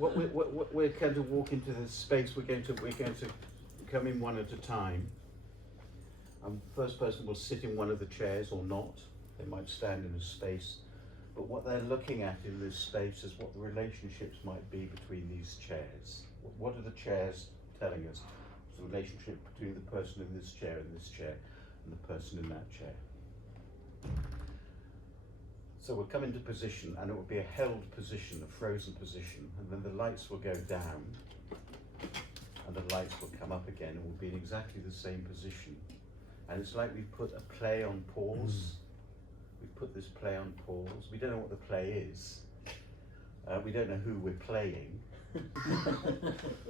we're going to walk into this space. We're going to come in one at a time. First person will sit in one of the chairs or not. They might stand in a space. But what they're looking at in this space is what the relationships might be between these chairs. What are the chairs telling us? It's the relationship between the person in this chair and the person in that chair. So we'll come into position, and it will be a held position, a frozen position, and then the lights will go down and the lights will come up again, and we'll be in exactly the same position. And it's like we've put a play on pause. We've put this play on pause. We don't know what the play is. We don't know who we're playing.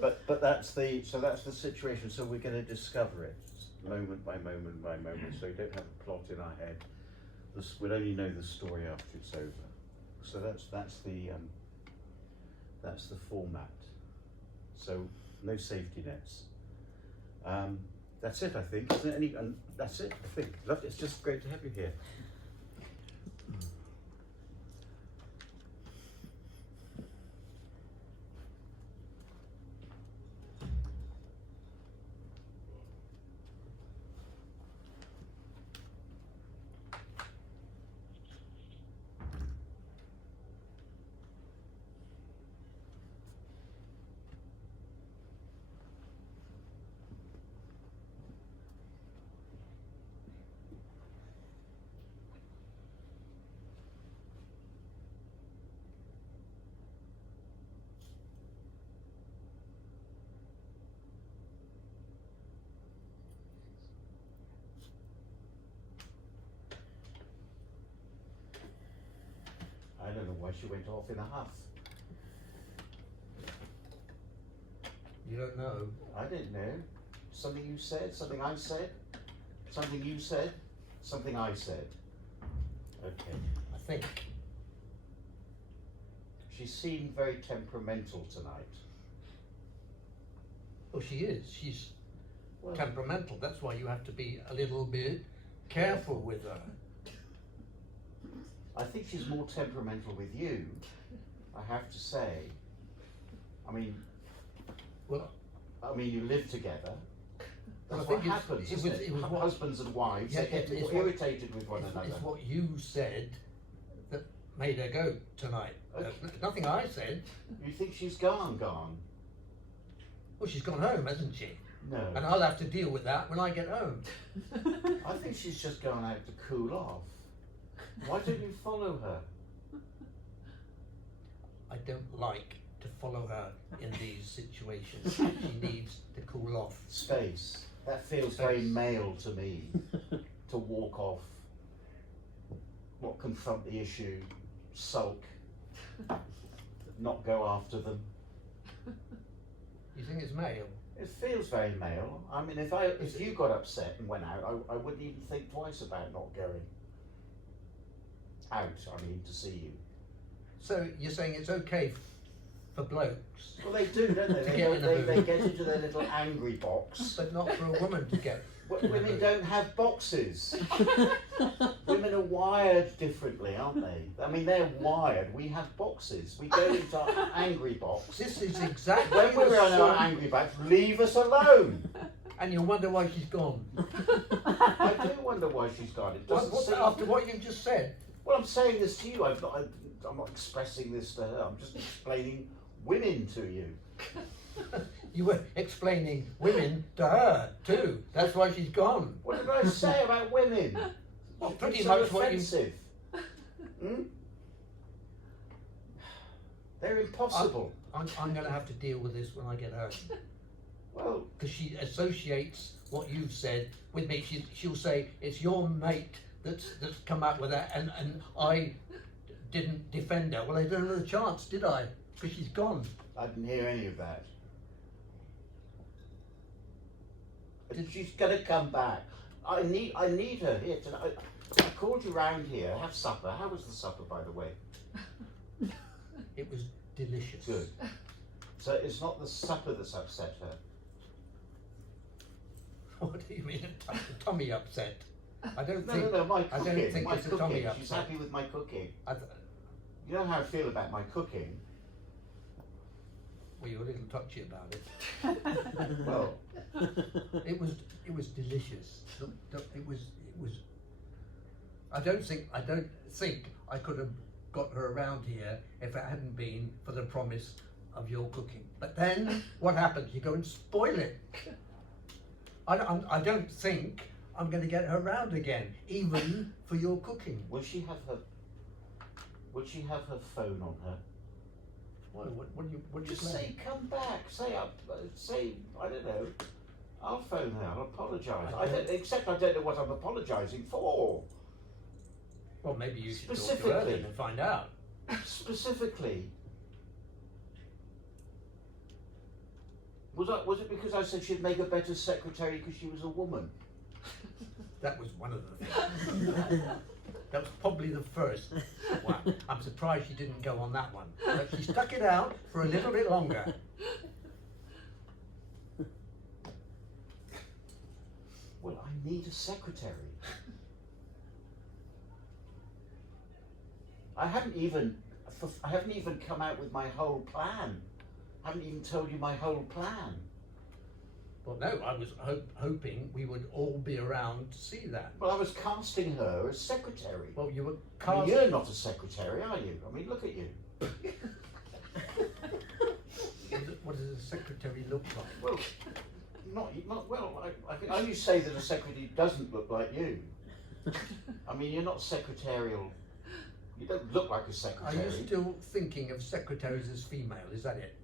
but that's the situation. So we're going to discover it moment by moment by moment. So we don't have a plot in our head. We'll only know the story after it's over. So that's the format. So no safety nets. That's it, I think. Isn't it any? And that's it, I think. Lovely. It's just great to have you here. I don't know why she went off in a huff. You don't know? I didn't know. Something you said, something I said, something you said, something I said. Okay. I think. She seemed very temperamental tonight. Well, she is. She's temperamental. That's why you have to be a little bit careful with her. I think she's more temperamental with you, I have to say. I mean, you live together. That's what happens, isn't it? Husbands and wives, they get more irritated with one another. It's what you said that made her go tonight. Okay. Nothing I said. You think she's gone? Well, she's gone home, hasn't she? No. And I'll have to deal with that when I get home. I think she's just gone out to cool off. Why don't you follow her? I don't like to follow her in these situations. She needs to cool off. Space. That feels very male to me. To walk off, not confront the issue, sulk, not go after them. You think it's male? It feels very male. I mean, if you got upset and went out, I wouldn't even think twice about not going. Out, I mean, to see you. So you're saying it's okay for blokes? Well, they do, don't they? They get into their little angry box. But not for a woman to get. Women don't have boxes. Women are wired differently, aren't they? I mean, they're wired. We have boxes. We go into our angry box. This is exactly when we're on our angry box, leave us alone. And you'll wonder why she's gone. I do wonder why she's gone. It doesn't after what you just said. Well, I'm saying this to you. I'm not expressing this to her. I'm just explaining women to you. You were explaining women to her too. That's why she's gone. What did I say about women? Well, pretty so much offensive. They're impossible. I'm going to have to deal with this when I get home. Well, because she associates what you've said with me. She'll say it's your mate that's come up with that, and I didn't defend her. Well, I didn't have a chance, did I? Because she's gone. I didn't hear any of that. She's gonna come back. I need her here tonight. I called you round here. Have supper. How was the supper, by the way? It was delicious. Good. So it's not the supper that's upset her. What do you mean? A tummy upset? I don't No, think. no, my cooking. I don't think my it's a cooking. tummy upset. She's happy with my cooking. You know how I feel about my cooking. Well, you're a little touchy about it. Well, It was delicious. It was. I don't think I could have got her around here if it hadn't been for the promise of your cooking. But then what happens? You go and spoil it. I don't think I'm going to get her round again, even for your cooking. will she have her phone on her? What do you Just say? say, come back. Say, I don't know. I'll phone her. I'll apologise. Except I don't know what I'm apologising for. Well, maybe you should talk to her Specifically. then and find out. Specifically. Was it because I said she'd make a better secretary because she was a woman? That was one of the things. That was probably the first one. I'm surprised she didn't go on that one. But she stuck it out for a little bit longer. Well, I need a secretary. I haven't even come out with my whole plan. I haven't even told you my whole plan. Well, no, I was hoping we would all be around to see that. Well, I was casting her as secretary. Well, you were I mean, casting. you're not a secretary, are you? I mean, look at you. What does a secretary look like? Well, not well. I can only say that a secretary doesn't look like you. I mean, you're not secretarial. You don't look like a Are secretary. you still thinking of secretaries as female? Is that it?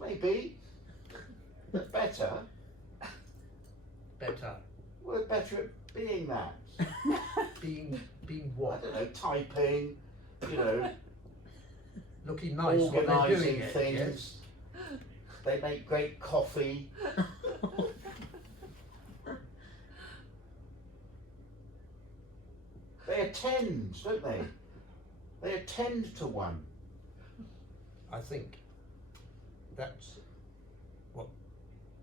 Maybe. But better. Better We're better at being that. being I what? don't know, typing, you know, Looking nice while they're doing organising it. things. Yes? They make great coffee. They attend, don't they? They attend to one. I think that's what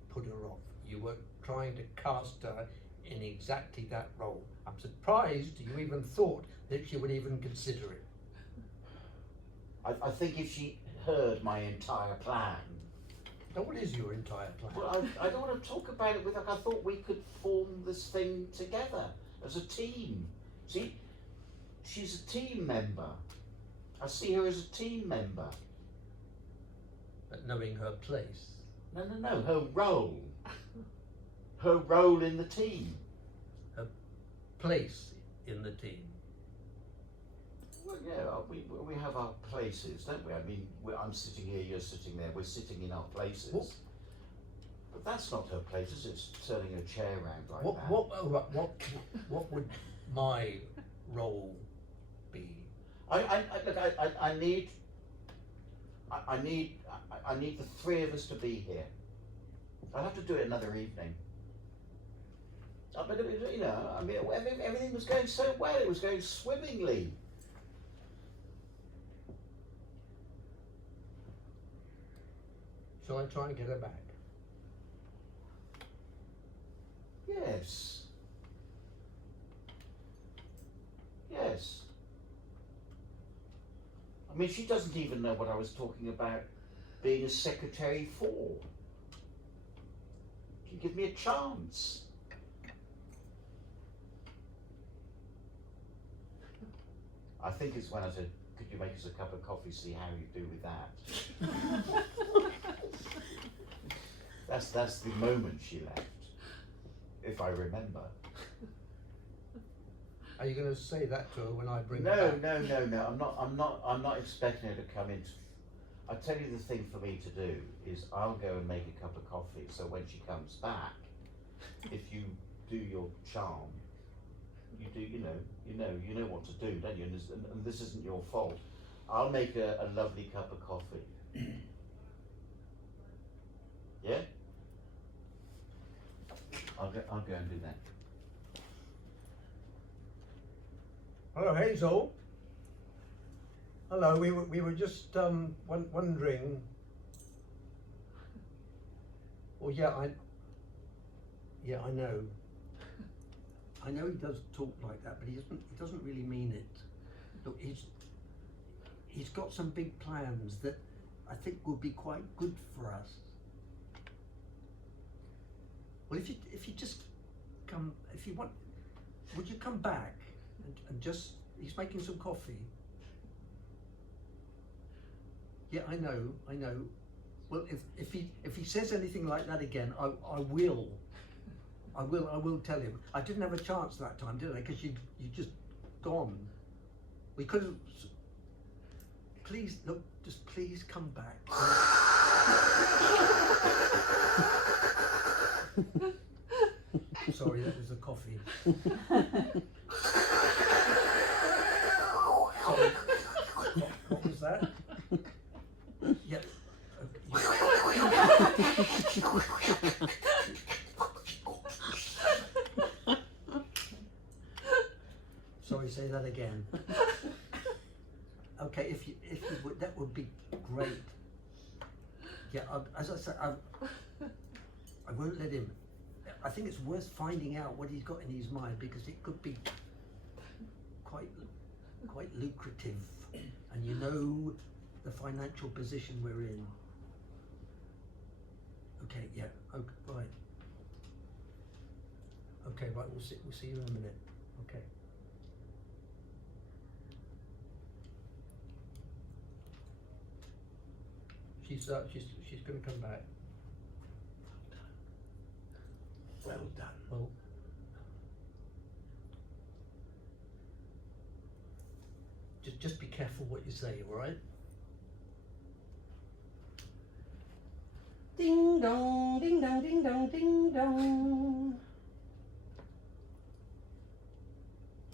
put her off. You were trying to cast her in exactly that role. I'm surprised you even thought that she would even consider it. I think if she heard my entire plan, Now, what is your entire plan? well, I don't want to talk about it with her. I thought we could form this thing together as a team. See, she's a team member. I see her as a team member. But knowing her place. No, her role. Her role in the team. Place in the team. Well, yeah, we have our places, don't we? I mean, I'm sitting here, you're sitting there, we're sitting in our places. What- But that's not her place, is it? Turning a chair around like that. What would my role be? I need the three of us to be here. I'll have to do it another evening. But you know, I mean, everything was going so well. It was going swimmingly. Shall I try and get her back? Yes. Yes. I mean, she doesn't even know what I was talking about being a secretary for. She give me a chance. I think it's when I said, could you make us a cup of coffee, see how you do with that? That's the moment she left, if I remember. Are you going to say that to her when I bring her back? No. I'm not expecting her to come in. I tell you, the thing for me to do is I'll go and make a cup of coffee. So when she comes back, if you do your charm, you know what to do, don't you? And this isn't your fault. I'll make a lovely cup of coffee. Yeah. I'll go and do that. Hello, Hazel. Hello. We were just wondering. Well, yeah, I know. I know he does talk like that, but he doesn't really mean it. Look, he's got some big plans that I think will be quite good for us. Well, if you just come, if you want, would you come back and just, he's making some coffee. Yeah, I know. Well, if he says anything like that again, I will tell him. I didn't have a chance that time, did I? Because you just gone. We could have. Please look, just please come back. Sorry, that was the coffee. Sorry. What was that? Yeah. Sorry, say that again. Okay, if you would, that would be great. Yeah, as I said, I won't let him. I think it's worth finding out what he's got in his mind, because it could be quite lucrative, and you know the financial position we're in. Okay, yeah, okay, right. Okay, right, we'll see you in a minute. Okay. She's going to come back. Well done. Well, just be careful what you say, all right? Ding dong, ding dong, ding dong, ding dong.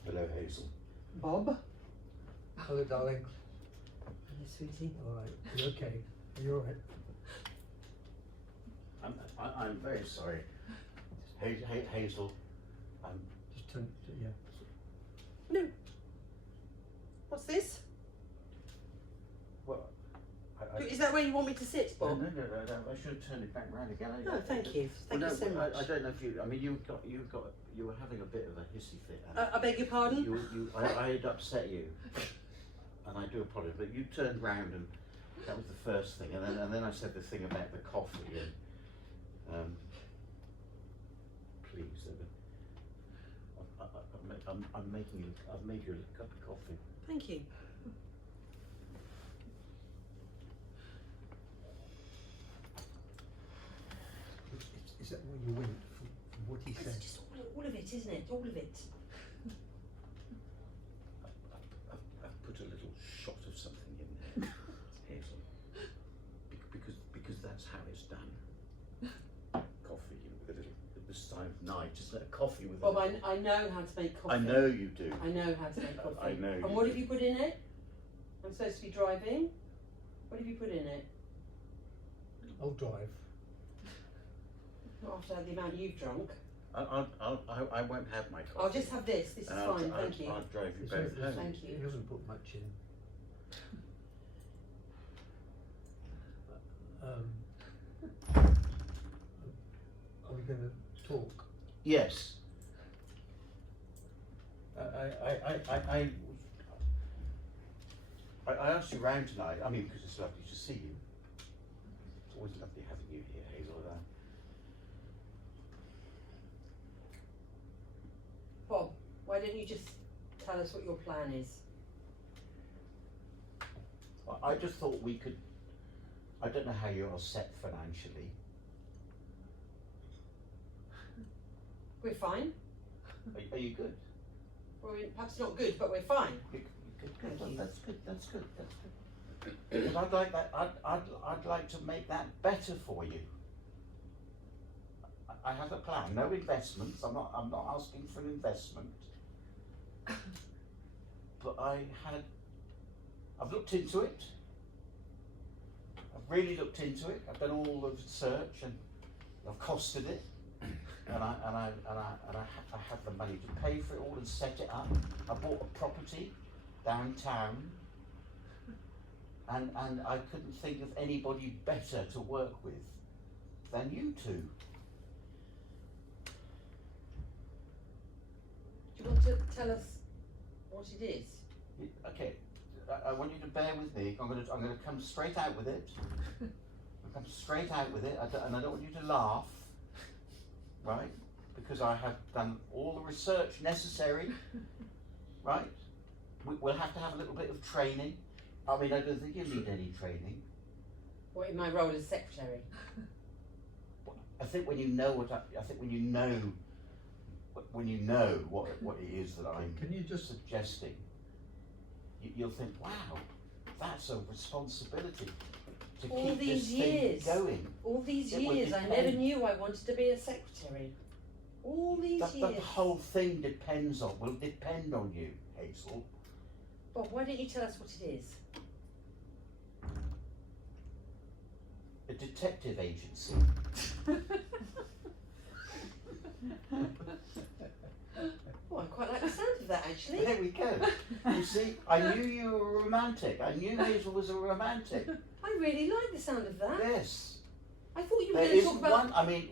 Hello, Hazel. Bob. Hello, darling. Hello, sweetie. All right, you okay? Are you all right? I'm very sorry. Hazel, Just turn, yeah. No. What's this? well, Is that where you want me to sit, no, Bob? no, I should have turned it back round again. No, thank you. Thank you so much. I don't know if you. I mean, you were having a bit of a hissy fit. And I beg your pardon? I had upset you, and I do apologise. But you turned round, and that was the first thing, and then I said the thing about the coffee, and please, I've made you a cup of coffee. Thank you. Is that where you went from what he said? It's just all of it, isn't it? All of it. I've put a little shot of something in there, Hazel, because that's how it's done. Coffee with the sign of knife, just a coffee with. Bob, I know how to make coffee. I know you do. I know how to make coffee. I know you And what do. have you put in it? I'm supposed to be driving. What have you put in it? I'll drive. Not after the amount you've drunk. I won't have my coffee. I'll just have this. This is And fine, thank you. I'll drive you It's both not- home. Thank you. He hasn't put much in. Are we going to talk? Yes. I asked you round tonight. I mean, because it's lovely to see you. It's always lovely having you here, Hazel. Bob, why don't you just tell us what your plan is? I just thought we could. I don't know how you're set financially. We're fine. Are you good? Well, we're perhaps not good, but we're fine. Good. Thank Well, you. that's good. That's good. That's good. But I'd like that. I'd like to make that better for you. I have a plan. No investments. I'm not asking for an investment. But I've looked into it. I've really looked into it. I've done all the research, and I've costed it. And I have the money to pay for it all and set it up. I bought a property downtown, and I couldn't think of anybody better to work with than you two. Do you want to tell us what it is? Okay, I want you to bear with me. I'm gonna come straight out with it. I'll come straight out with it, and I don't want you to laugh, right? Because I have done all the research necessary, right? We'll have to have a little bit of training. I mean, I don't think you need any training. What, in my role as secretary? I think when you know what it is that I'm Can you just suggesting, you'll think, wow, that's a responsibility to All keep these this years. thing going. All these It would years, I depend. never knew I wanted to be a secretary. All these The years. whole thing will depend on you, Hazel. Bob, why don't you tell us what it is? A detective agency. Oh, I quite like the sound of that, actually. There we go. You see, I knew you were a romantic. I knew Hazel was a romantic. I really like the sound of that. Yes. I thought you were There going to isn't talk about... one, I mean,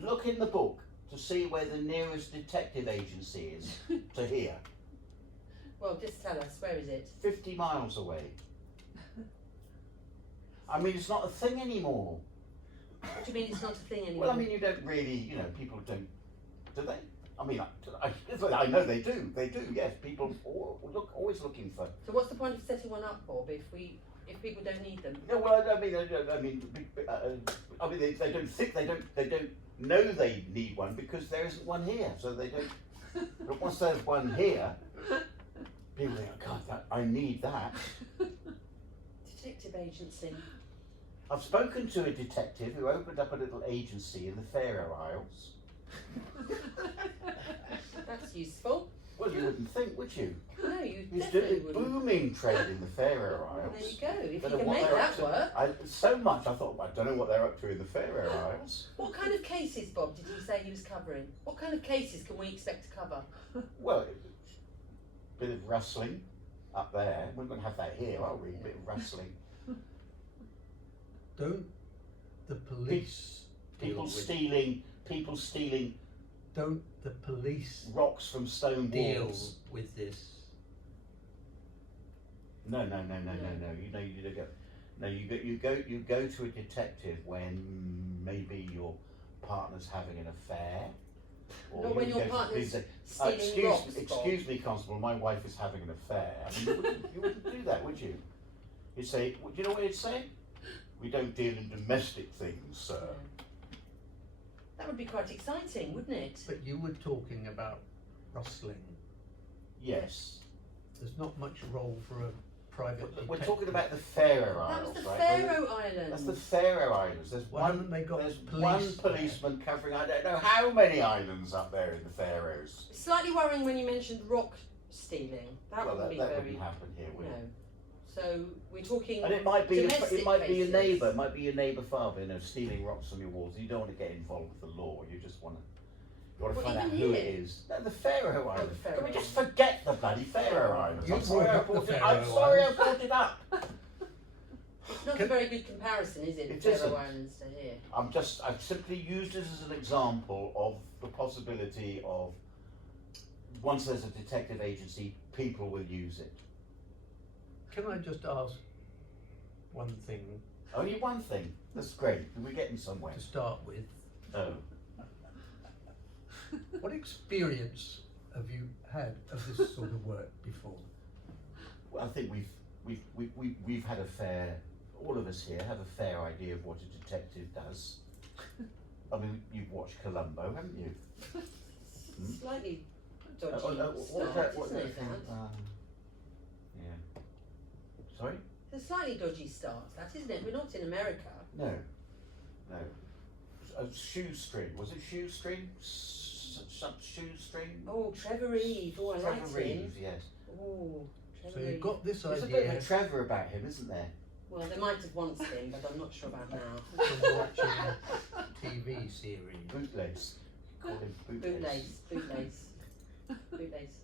look in the book to see where the nearest detective agency is to here. Well, just tell us, where is it? 50 miles away. I mean, it's not a thing anymore. What do you mean it's not a thing anymore? Well, I mean, you don't really, people don't, do they? I mean, I know they do, yes. People always looking for. So what's the point of setting one up, Bob, if people don't need them? No, well, I mean, they don't think, they don't know they need one because there isn't one here, so they don't. But once there's one here, people think, oh, God, I need that. Detective agency. I've spoken to a detective who opened up a little agency in the Faroe Isles. That's useful. Well, you wouldn't think, would you? No, you He's definitely doing wouldn't. booming trade in the Faroe Well, there Isles. you go. If Don't you know can what make they're up that to. work. So much, I thought, well, I don't know what they're up to in the Faroe Isles. What kind of cases, Bob, did he say he was covering? What kind of cases can we expect to cover? Well, a bit of rustling up there. We're going to have that here, are we? A bit of rustling. don't the police deal People with stealing don't the police rocks from stone deal walls. with this? No. You know, you don't go. No, you go to a detective when maybe your partner's having an affair. Or Not when you your go to partner's police and say, stealing rocks, Bob. excuse me, constable, my wife is having an affair. I mean, you wouldn't do that, would you? You'd say, do you know what you'd say? We don't deal in domestic things, sir. Yeah. That would be quite exciting, wouldn't it? But you were talking about rustling. Yes. There's not much role for a private We're detective. talking about the Faroe That Isles, was the right? Faroe Islands. That's the Faroe Islands. There's Why haven't they got there's police one there? policeman covering I don't know how many islands up there in the Faroes. It's slightly worrying when you mentioned rock stealing. That Well, wouldn't be that very... wouldn't happen here, would No. it? So we're talking... And it might be domestic your cases. neighbour, it might be your neighbour father, stealing rocks from your walls. You don't want to get involved with the law. You just want to. You want to Well, find out even who it here. is. No, the Faroe Islands. Faroe Can we just Islands. forget the bloody Faroe Islands? You I'm sorry I brought up brought the it. I'm Faroe sorry I Islands. brought it up. It's not a Can- very good comparison, is it? It The Faroe isn't. Islands to here. I've simply used it as an example of the possibility of once there's a detective agency, people will use it. Can I just ask one thing Only one thing. That's great. We're getting somewhere. to start with? Oh. What experience have you had of this sort of work before? Well, I think we've had a fair, all of us here have a fair idea of what a detective does. I mean, you've watched Columbo, haven't you? Slightly dodgy What's start, what's isn't that it, thing? Dad? Yeah. Sorry? It's a slightly dodgy start, that, isn't it? We're not in America. No. A shoestring. Was it shoestring? Some shoestring? Oh, Trevor Reeve. Oh, I Trevor liked him. Reeves, yes. Oh, Trevor So you've Reeve. got this There's a bit of idea a Trevor about him, isn't there? Well, there might have once been, but I'm not sure about now. from watching TV series. Bootlace. Call him Bootlace. Bootlace. Bootlace.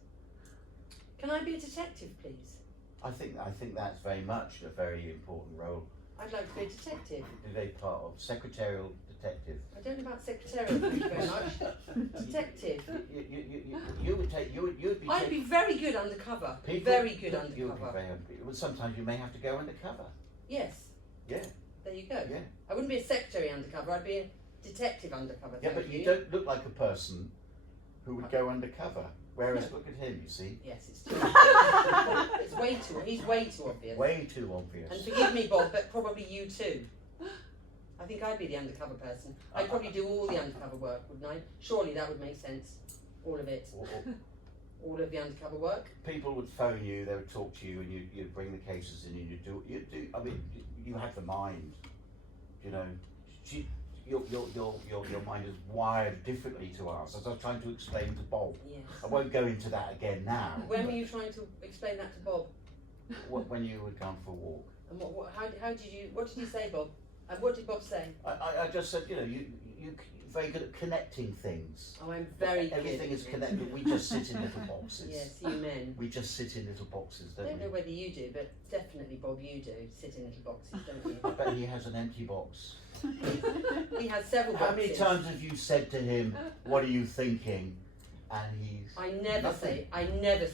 Can I be a detective, please? I think that's very much a very important role. I'd like to be a detective. A very part of secretarial detective. I don't know about secretarial, thank you very much. Detective. You would take, you'd be. I'd be very good undercover. People- Very good You'd be undercover. very, well, sometimes you may have to go undercover. Yes, Yeah, there you go. yeah. I wouldn't be a secretary undercover, I'd be a detective undercover. Yeah, thank but you don't look like a person who would go undercover. Whereas look at him, you see, Yes, it's too it's way too, he's way too obvious. way too obvious. And forgive me, Bob, but probably you too. I think I'd be the undercover person. I'd probably do all the undercover work, wouldn't I? Surely that would make sense. All of it. Or All of the undercover work. people would phone you, they would talk to you, and you'd bring the cases in, and you'd do. I mean, you have the mind, you know. Your mind is wired differently to ours, as I was trying to explain to Bob. Yes. I won't go into that again now. When were you trying to explain that to Bob? When you would come for a walk. And how did you say, Bob? And what did Bob say? I just said, you know, you're very good at connecting things. Oh, I'm very good. Everything is connected. We just sit in little boxes. Yes, you men. We just sit in little boxes, I don't don't know we? whether you do, but definitely, Bob, you do. Sit in little boxes, don't I you? bet he has an empty box. He has several How boxes. many times have you said to him, "What are you thinking?" And he's. I never Nothing.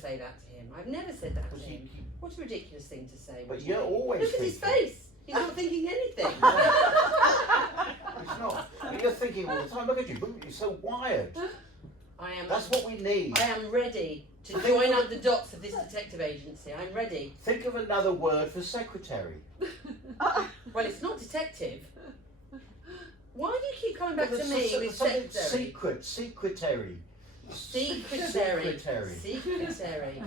say that to him. I've never said that to Because him. What a ridiculous thing to say. But what do you you're mean? always Look at his thinking. face. He's not thinking anything. It's not. You're thinking all the time. Look at you. You're so wired. That's what we need. I am ready to I think join we- up the dots of this detective agency. I'm ready. Think of another word for secretary. Well, it's not detective. Why do you keep coming back to There's me something with secretary? secretary. Secretary. Secretary. Secretary.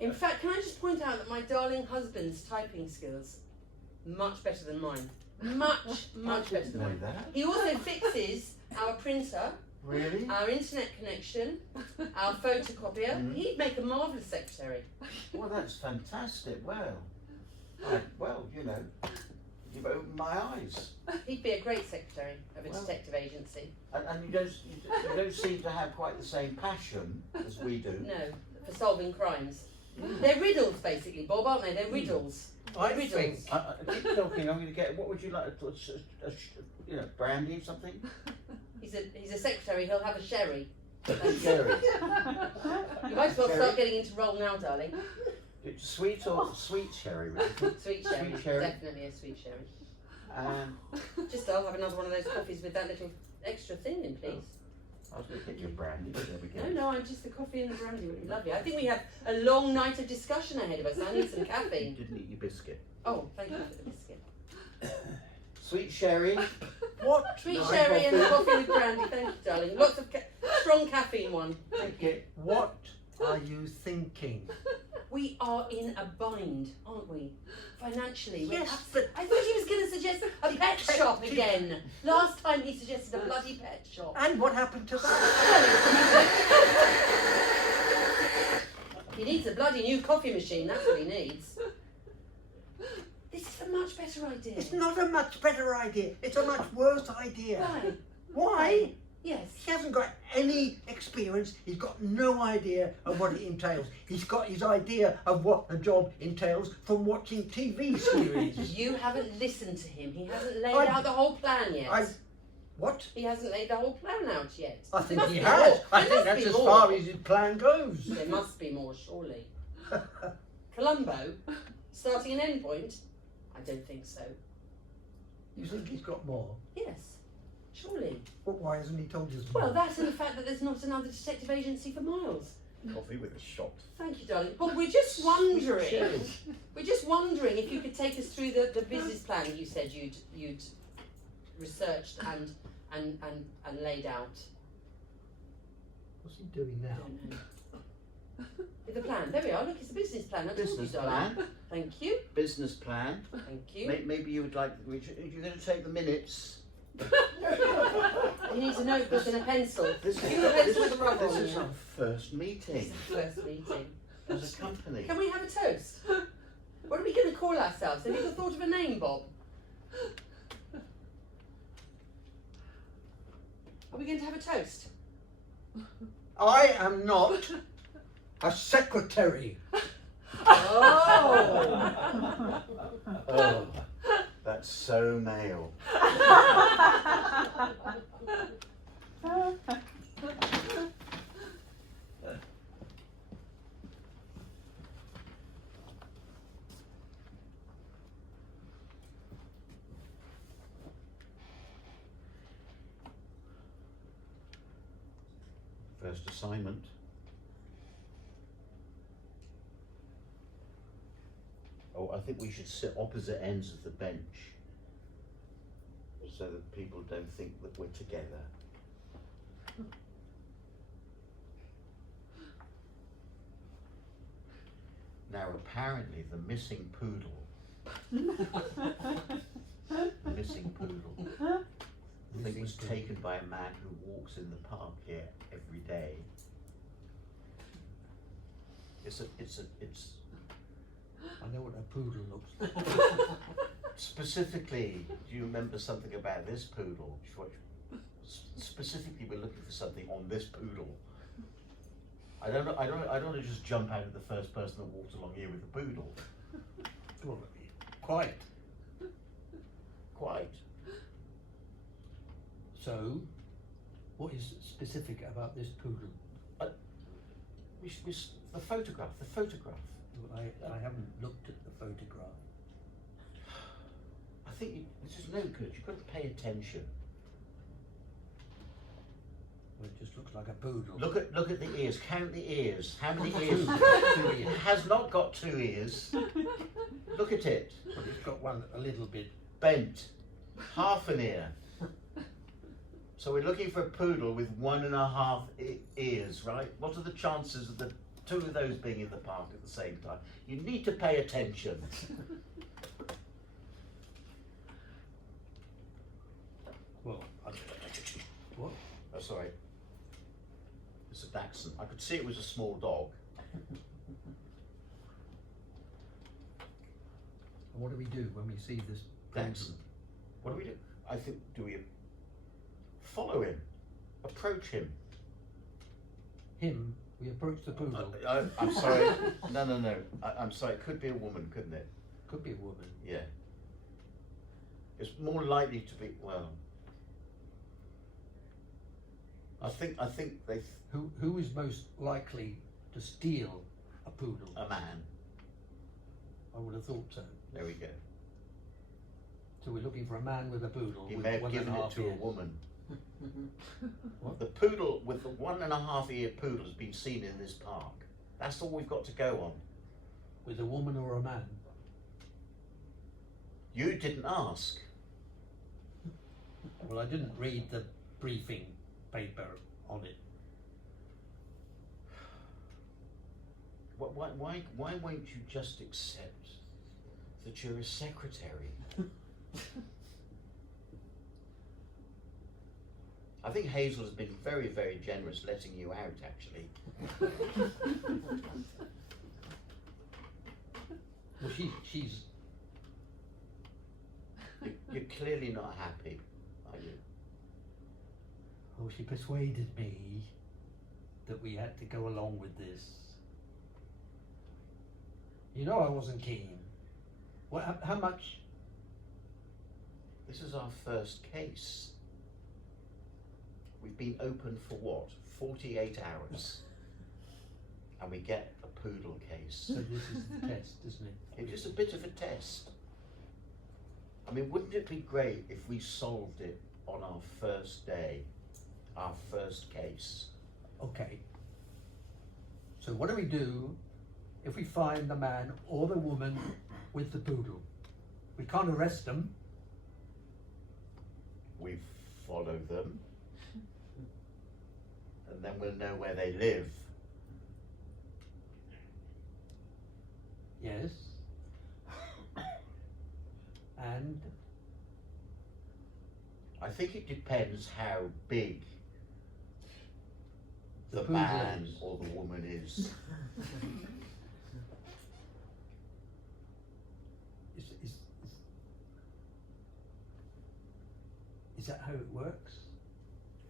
In fact, can I just point out that my darling husband's typing skills much better than mine. Much better than Know mine. that? He also fixes our printer, Really? our internet connection, our photocopier. Mhm. He'd make a marvellous secretary. Well, that's fantastic. Well, you know, you've opened my eyes, He'd be a great secretary of a Well. detective agency. and you don't seem to have quite the same passion as we do. No, for solving crimes. They're riddles, basically, Bob, aren't they? They're riddles. I Riddles. think I keep talking. I'm going to get. What would you like? You know, brandy or something? He's a secretary. He'll have a sherry. Sherry. You might as well Sherry. start getting into roll now, darling. Sweet or sweet sherry? Really? Sweet sherry. Sweet sherry. Definitely a sweet sherry. And I'll have another one of those coffees with that little extra thing in, please. I was going to get you a brandy, but there we go. No, I'm just the coffee and the brandy would be lovely. I think we have a long night of discussion ahead of us. I need some You caffeine. didn't eat your biscuit. Oh, thank you for the biscuit. Sweet sherry. what? Sweet Nice sherry and coffee. coffee with brandy. Thank you, darling. Lots of strong caffeine one. Thank you. What are you thinking? We are in a bind, aren't we? Financially. We're Yes, but I thought he was going to suggest a pet shop again. Last time he suggested a bloody pet shop. and what happened to that? He needs a bloody new coffee machine, that's what he needs. This is a much better idea. It's not a much better idea. It's a much worse idea. Why? Why? Yes. He hasn't got any experience. He's got no idea of what it entails. He's got his idea of what the job entails from watching TV series. You haven't listened to him. He hasn't laid I- out the whole plan yet. What? He hasn't laid the whole plan out yet. I There think must he be has. more. I There think must that's be as more. far as his plan goes. There must be more, surely. Columbo, starting an end point? I don't think so. You think he's got more? Yes, surely. But why hasn't he told us Well, more? that's in the fact that there's not another detective agency for miles. Coffee with a shot. Thank you, darling. But we're just wondering. We're just wondering if you could take us through the business plan you said you'd researched and laid out. What's he doing I now? don't know. The plan. There we are. Look, it's a business plan. I told Business you, darling. plan. Thank you. Business plan. Thank you. Maybe you would like. You're going to take the minutes. He needs a notebook and a pencil. This You got a pencil is, with a rubber this on is you. our first meeting First meeting. as a company. Can we have a toast? What are we going to call ourselves? Have you thought of a name, Bob? Are we going to have a toast? I am not a secretary. Oh! Oh, that's so male. First assignment. Oh, I think we should sit opposite ends of the bench so that people don't think that we're together. Now, apparently, the missing poodle, I think was taken by a man who walks in the park here every day. It's I know what a poodle looks like. specifically, do you remember something about this poodle? Specifically, we're looking for something on this poodle. I don't want to just jump out at the first person that walks along here with a poodle. Well, quite. So, what is specific about this poodle? The photograph. I haven't looked at the photograph. I think this is no good. You've got to pay attention. Well, it just looks like a poodle. Look at the ears. Count the ears. How many ears? 2 It ears. has not got 2 ears. Look at it. But it's got one a little bit. Bent. Half an ear. So we're looking for a poodle with 1.5 ears, right? What are the chances of the 2 of those being in the park at the same time? You need to pay attention. Well, what? Oh, sorry. It's a dachshund. I could see it was a small dog. And what do we do when we see this poodle? Dachshund. What do we do? I think, do we follow him? Approach him? Him? We approach the poodle. I'm sorry. No. I'm sorry. It could be a woman, couldn't it? Could be a woman. Yeah. It's more likely to be, well, I think they, Who is most likely to steal a poodle? a man. I would have thought so. There we go. So we're looking for a man with a poodle. He with may have 1.5 given it to a ears. woman. What? The poodle with the 1.5 ear poodle has been seen in this park. That's all we've got to go on. With a woman or a man? You didn't ask. Well, I didn't read the briefing paper on it. Why won't you just accept that you're a secretary? I think Hazel has been very, very generous letting you out, actually. Well, she's. You're clearly not happy, are you? Oh, she persuaded me that we had to go along with this. You know I wasn't keen. What? How much? This is our first case. We've been open for what? 48 hours. And we get a poodle case. So this is the test, isn't it? It is a bit of a test. I mean, wouldn't it be great if we solved it on our first day, our first case? Okay. So what do we do if we find the man or the woman with the poodle? We can't arrest them. We follow them, and then we'll know where they live. Yes. And I think it depends how big The the poodle man is. or the woman is. Is that how it works?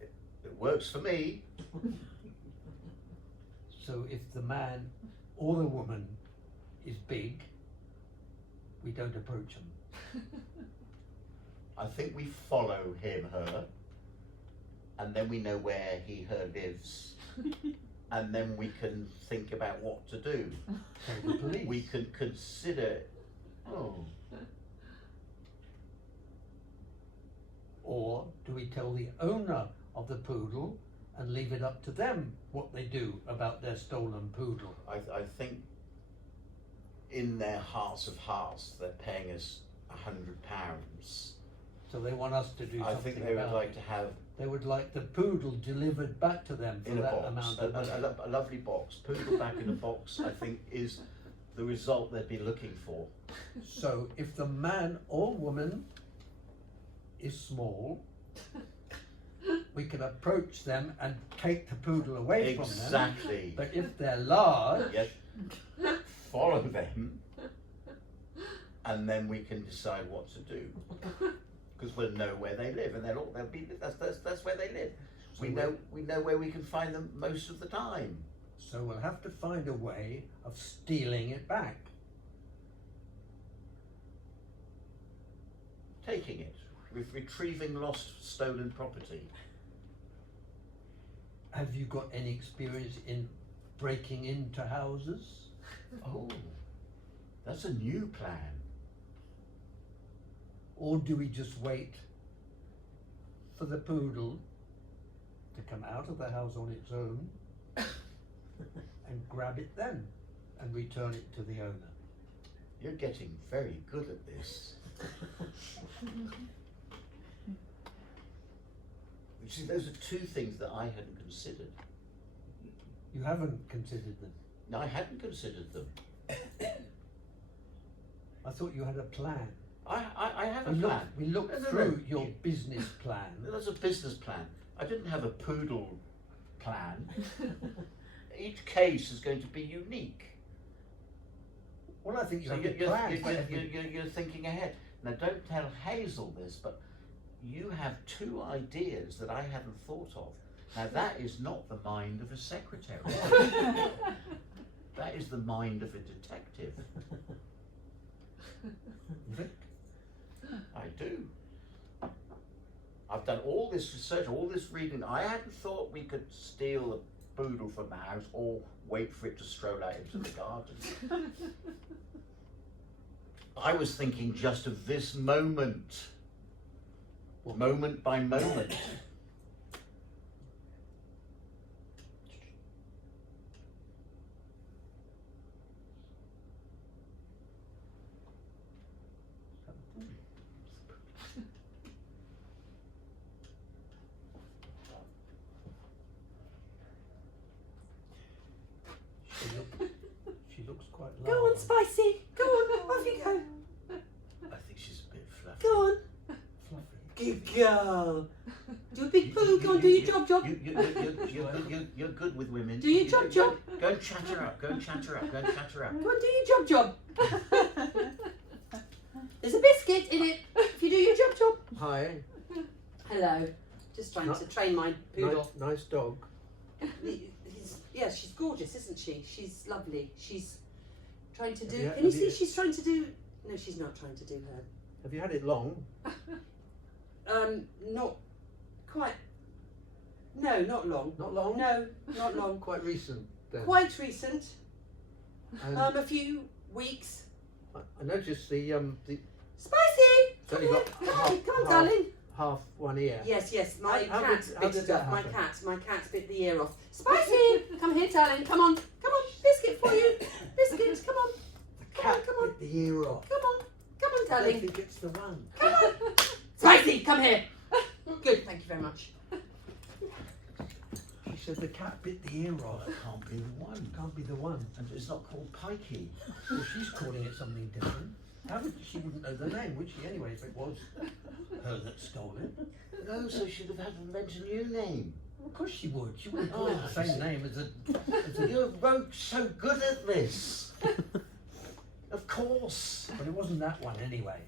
It works for me. So if the man or the woman is big, we don't approach them. I think we follow him, her, and then we know where he, her lives, and then we can think about what to do. So the police. We can consider, oh, Or do we tell the owner of the poodle and leave it up to them what they do about their stolen poodle. I think in their hearts of hearts they're paying us £100. So they want us to do I something think they would about like it. to have They would like the poodle delivered back to them for in a that box, amount of money. a lovely box. Poodle back in a box, I think, is the result they'd be looking for. So if the man or woman is small, we can approach them and take the poodle away from them. Exactly. But if they're large, Yes. Follow them, and then we can decide what to do. Because we'll know where they live, and they'll be. That's where they live. So We know where we can find them most of the time. so we'll have to find a way of stealing it back. Taking it, retrieving lost, stolen property. Have you got any experience in breaking into houses? Oh, that's a new plan. Or do we just wait for the poodle to come out of the house on its own and grab it then and return it to the owner? You're getting very good at this. You see, those are two things that I hadn't considered. You haven't considered them. No, I hadn't considered them. I thought you had a plan. I have a We plan. looked No, no, through no. your business plan. There's a business plan. I didn't have a poodle plan. Each case is going to be unique. Well, I think you So have a plan for every... you're thinking ahead. Now, don't tell Hazel this, but you have two ideas that I hadn't thought of. Now, that is not the mind of a secretary. That is the mind of a detective. Vic? I do. I've done all this research, all this reading. I hadn't thought we could steal a poodle from the house or wait for it to stroll out into the garden. I was thinking just of this moment, moment by moment. She looks quite large. Go on, Spicy. Go on, off you go. I think she's a bit fluffy. Go on. Fluffy. Good girl. Do a big poo. Go on, do your job. You're good with women. Do your job. Go and chat her up. Go and chat her up. Go and chat her up. Go on, do your job. There's a biscuit in it. If you do your job. Hi. Hello. Just trying to train my poodle. Nice dog. Yeah, she's gorgeous, isn't she? She's lovely. She's trying to do. Have you- Can you have see? you- She's trying to do. No, she's not trying to do her. Have you had it long? Not quite. No, not long. Not long? No, not long. Quite recent then. Quite recent. And A few weeks. I noticed the Spicy! It's Come only here. got Come on, half- darling. half one ear. Yes, my How cat did bit it that off. happen? My cat's bit the ear off. Spicy! Come here, darling. Come on. Biscuit for you. Biscuit. Come on. The cat come on. bit the ear off. Come on, I darling. don't think it's the one. Come on. Spicy, come here. Good. Thank you very much. She said the cat bit the ear off. That can't be the one. Can't be the one. And it's not called Pikey. Well, she's calling it something different. How would she wouldn't know the name, would she? Anyway, if it was her that stole it. No, so she'd have had to invent a new name. Of course she would. She wouldn't call it the same name as a You're both so good at this. Of course. But it wasn't that one anyway.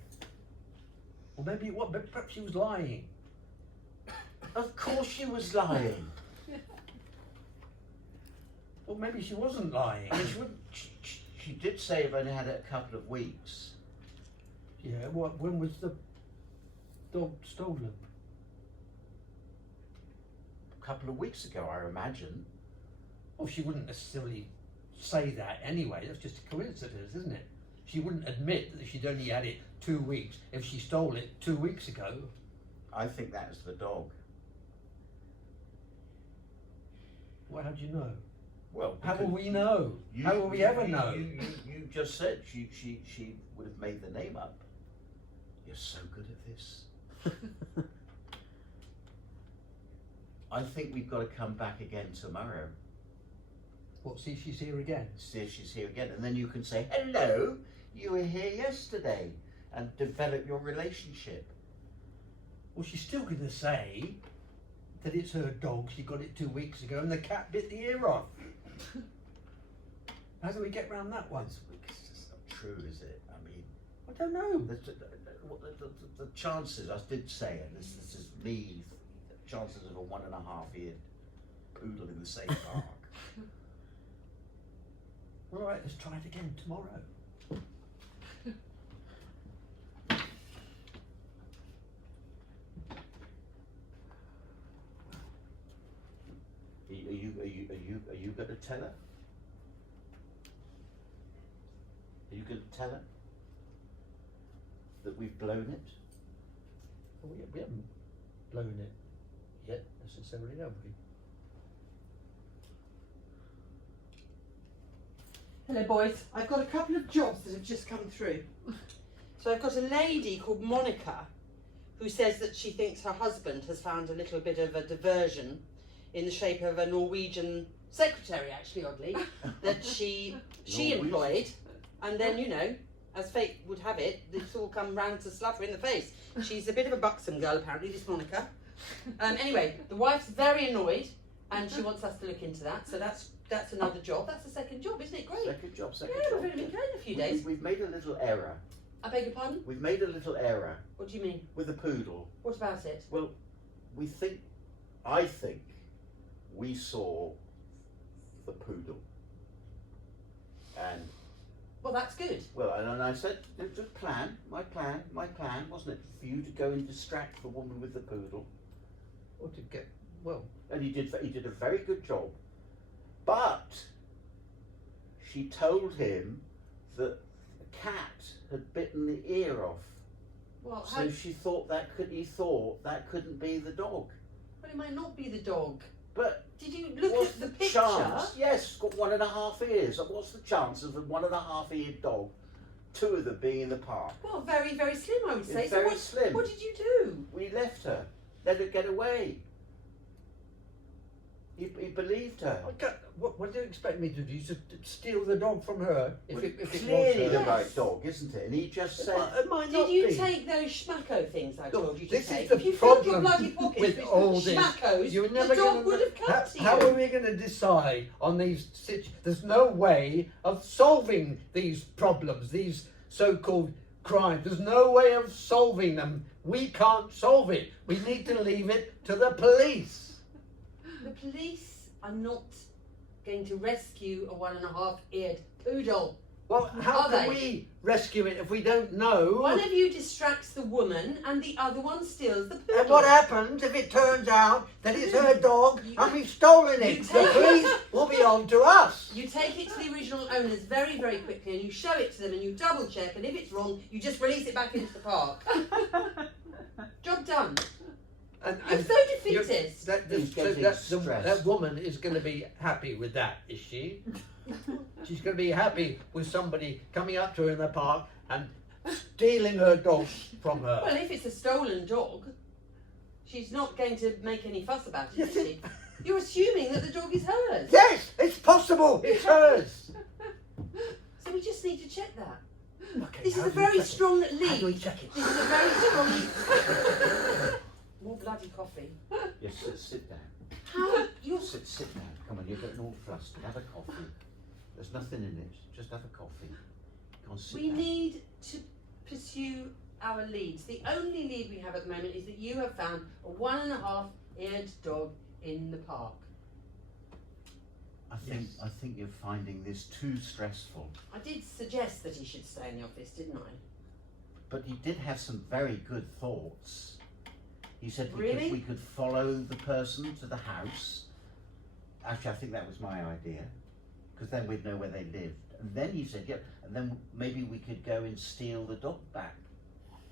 Or maybe it was, but perhaps she was lying. Of course she was lying. Or maybe she wasn't lying. I mean, she did say I've only had it a couple of weeks. Yeah, when was the dog stolen? A couple of weeks ago, I imagine. Well, she wouldn't necessarily say that anyway. That's just a coincidence, isn't it? She wouldn't admit that she'd only had it 2 weeks if she stole it 2 weeks ago. I think that was the dog. Well, how do you know? Well, How will because we know? How will we ever know? You just said she would have made the name up. You're so good at this. I think we've got to come back again tomorrow. What, see if she's here again? See if she's here again, and then you can say, hello, you were here yesterday, and develop your relationship. Well, she's still going to say that it's her dog, she got it 2 weeks ago, and the cat bit the ear off. How do we get round that one? It's just not true, is it? I mean, I don't know. the chances, I did say it, this is me, chances of a 1.5-year poodle in the same park. All right, let's try it again tomorrow. Are you going to tell her? Are you going to tell her that we've blown it? Well, we haven't blown it yet necessarily, have we? Hello boys, I've got a couple of jobs that have just come through. So I've got a lady called Monica who says that she thinks her husband has found a little bit of a diversion in the shape of a Norwegian secretary, actually, oddly, that she employed, and then, you know, as fate would have it, it's all come round to slap her in the face. She's a bit of a buxom girl, apparently, this Monica. Anyway, the wife's very annoyed, and she wants us to look into that, so that's another job. That's the second job, isn't it? Great. Second job. Yeah, we've only been going a few days. We've made a little error. I beg your pardon? We've made a little error What do you mean? with the poodle. What about it? Well, I think we saw the poodle. And, Well, that's good. well, and I said, it was my plan, wasn't it? For you to go and distract the woman with the poodle. Or to get, well, And he did a very good job. But she told him that a cat had bitten the ear off. Well, So he thought that couldn't be the dog. But it might not be the dog. But Did you look what's at the the picture? chance? Yes, it's got 1.5 ears. And what's the chance of a 1.5-eared dog, 2 of them being in the park? Well, very, very slim, I would say. It's So very what, slim. what did you do? We left her, let her get away. He believed her. what do you expect me to do? To steal the dog from her? Well, If it clearly was the her? right dog, isn't it? And he just said, It might not Did you be. take those schmacko things I Look, told you to this take? is the if you filled your problem bloody pockets with all this. schmackos, You're the never dog gonna, would have come to you. How are we going to decide on these There's no way of solving these problems, these so-called crimes. There's no way of solving them. We can't solve it. We need to leave it to the police. The police are not going to rescue a 1.5-eared poodle. Well, how Are can they? we rescue it if we don't know? One of you distracts the woman and the other one steals the poodle. And what happens if it turns out that it's her dog You- and we've stolen it? you The take- police will be on to us. You take it to the original owners very, very quickly and you show it to them and you double check, and if it's wrong, you just release it back into the park. Job done. And, You're so you're- defeatist. He's getting that stressed. woman is going to be happy with that, is she? She's going to be happy with somebody coming up to her in the park and stealing her dog from her. Well, if it's a stolen dog, she's not going to make any fuss about it, is she? You're assuming that the dog is hers. Yes, it's possible. It's hers. So we just need to check that. Okay, This is how a do we very check it? strong How do we lead. check it? This is a very strong. More bloody coffee. yes, sit down. How you're Sit down. Come on, you're getting all flustered. Have a coffee. There's nothing in it. Just have a coffee. Come on, sit We down. need to pursue our leads. The only lead we have at the moment is that you have found a 1.5-eared dog in the park. I think you're finding this too stressful. I did suggest that he should stay in the office, didn't I? But he did have some very good thoughts. He said Really? we could follow the person to the house. Actually, I think that was my idea, because then we'd know where they lived. And then he said, yeah, and then maybe we could go and steal the dog back.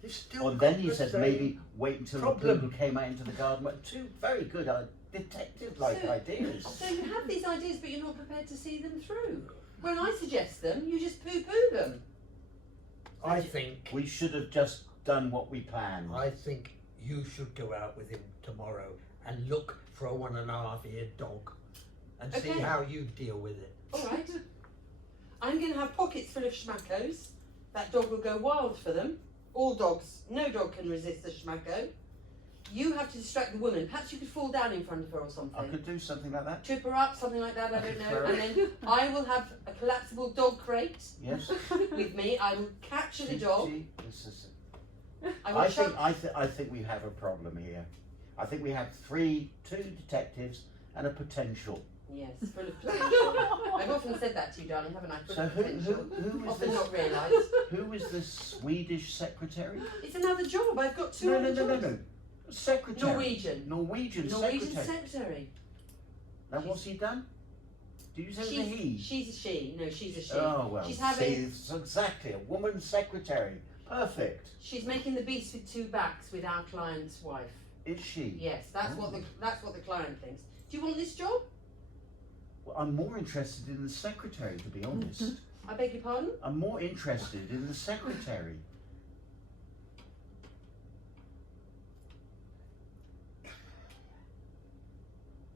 It's still Or then got he the said same maybe wait until problem. the poodle came out into the garden. Well, two very good detective-like So- ideas. So you have these ideas, but you're not prepared to see them through. When I suggest them, you just poo-poo them. I think We should have just done what we planned. you should go out with him tomorrow and look for a 1.5-year dog and see Okay. how you deal with it. All right. I'm going to have pockets full of schmackos. That dog will go wild for them. All dogs, no dog can resist a schmacko. You have to distract the woman. Perhaps you could fall down in front of her or something. I could do something like that. Trip her up, something like that, I don't know. Fair. And then I will have a collapsible dog crate Yes. with me. I will capture the dog. I will chuck. I think we have a problem here. I think we have two detectives and a potential. Yes, full of potential. I've often said that to you, darling, haven't I? Full So of potential. who is Often this? not realised. Who is this Swedish secretary? It's another job. I've got two No, other no, no, jobs. no, no. Secretary. Norwegian Norwegian secretary. Now what's he done? Do you say it was a he? She's a she. No, she's a she. Oh well. She's having. See, it's exactly a woman secretary. Perfect. She's making the beast with two backs with our client's wife. Is she? Yes, that's what the client thinks. Do you want this job? Well, I'm more interested in the secretary, to be honest. I beg your pardon? I'm more interested in the secretary.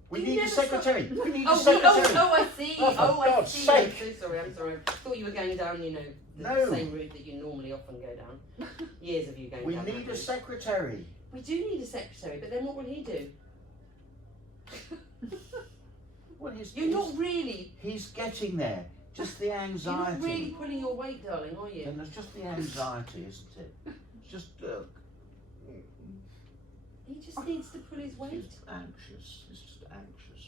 We You need a never secretary. We need a Oh, secretary. I see. Oh, for I God's see. sake. I'm so sorry. I'm sorry. I thought you were going down, the No. same route that you normally often go down. Years of you going We down need that a route. secretary. We do need a secretary, but then what will he do? Well, You're not really, He's getting there. Just the you're anxiety. not really pulling your weight, darling, are you? And it's just the anxiety, isn't it? It's just He just needs to pull his weight. he's anxious. He's just anxious.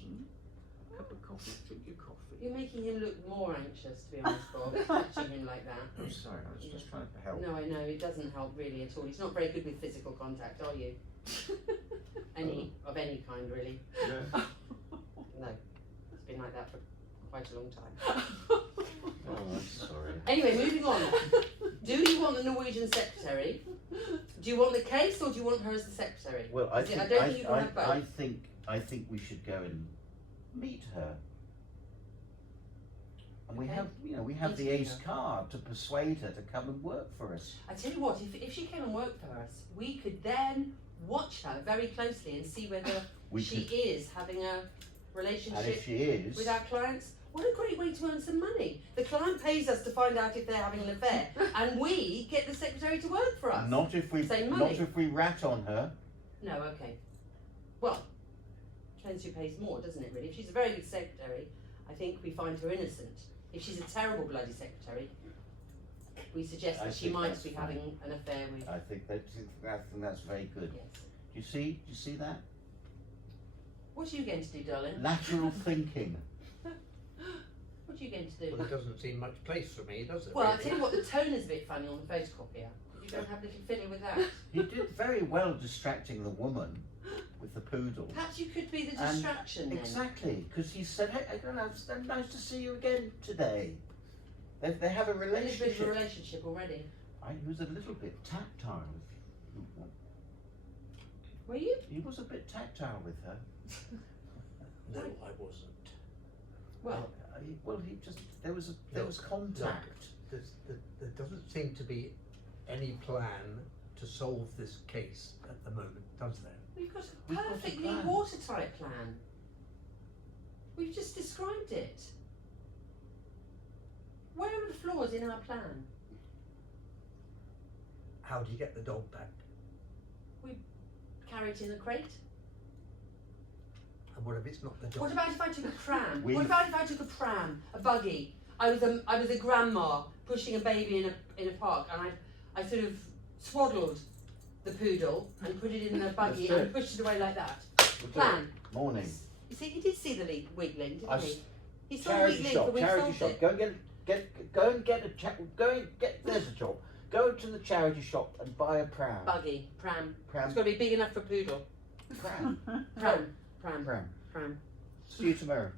Cup of coffee. Drink your coffee. You're making him look more anxious, to be honest, Bob, touching him like that. I'm sorry. I was just trying to help. No, I know, it doesn't help really at all. He's not very good with physical contact, are you? Of any kind, really. No. No. It's been like that for quite a long time. Oh, I'm sorry. Anyway, moving on. Do you want the Norwegian secretary? Do you want the case or do you want her as the secretary? Well, I Is it- think I don't think you can have both. I think we should go and meet her. And we Okay. have, we have the Interview ace her. card to persuade her to come and work for us. I tell you what, if she came and worked for us, we could then watch her very closely and see whether We she could, is having a and relationship if she is, with our clients. What a great way to earn some money. The client pays us to find out if they're having an affair, and we get the secretary to work for us. not if we, Same not money. if we rat on her. No, okay. Well, depends who pays more, doesn't it, really? If she's a very good secretary, I think we find her innocent. If she's a terrible bloody secretary, we suggest I that she think might that's be fine. having an affair with. I think that's very good. Yes. Do you see that? What are you going to do, darling? Lateral thinking. What are you going to do? Well, it doesn't seem much place for me, does it? Well, I'll really? tell you what, the tone is a bit funny on the photocopier. You don't have a little fiddle with that. He did very well distracting the woman with the poodle. Perhaps you could be the And distraction then. Exactly, because he said, "Hey, it's nice to see you again today." They have a A little bit of a relationship. relationship already. He was a little bit tactile. Were you? He was a bit tactile with her. No, I wasn't. Well, There was contact. There doesn't seem to be any plan to solve this case at the moment, does there? we've got a We've got a perfectly plan. watertight plan. We've just described it. Where are the flaws in our plan? How do you get the dog back? Carry it in a crate? And what if it's not the dog? What about if I took a pram? We- What about if I took a pram, a buggy? I was a grandma pushing a baby in a park, and I sort of swaddled the poodle and put it in the buggy That's and it. pushed it away like that. We'll do Plan. it. Morning. You see, he did see the weak link, didn't he? He saw the Charity weak link, shop. but we Charity solved shop. it. Go and get a There's a job. Go to the charity shop and buy a pram. Buggy, pram. Pram. It's got to be big enough for poodle. Pram. Pram, pram, Pram. pram. See you tomorrow.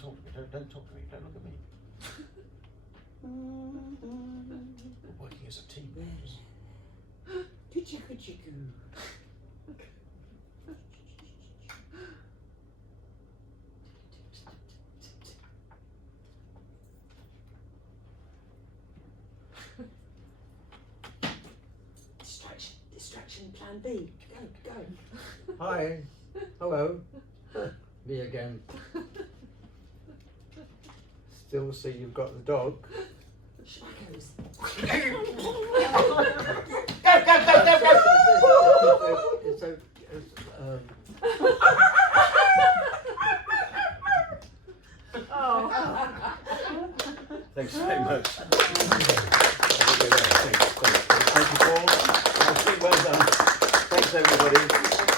talk to me. Don't talk to me. Don't look at me. We're working as a team. Distraction plan B. Go. Hi. Hello. Me again. Still see you've got the dog. Schmackos. Thanks very much. Thank you, Paul. Well done. Thanks, everybody.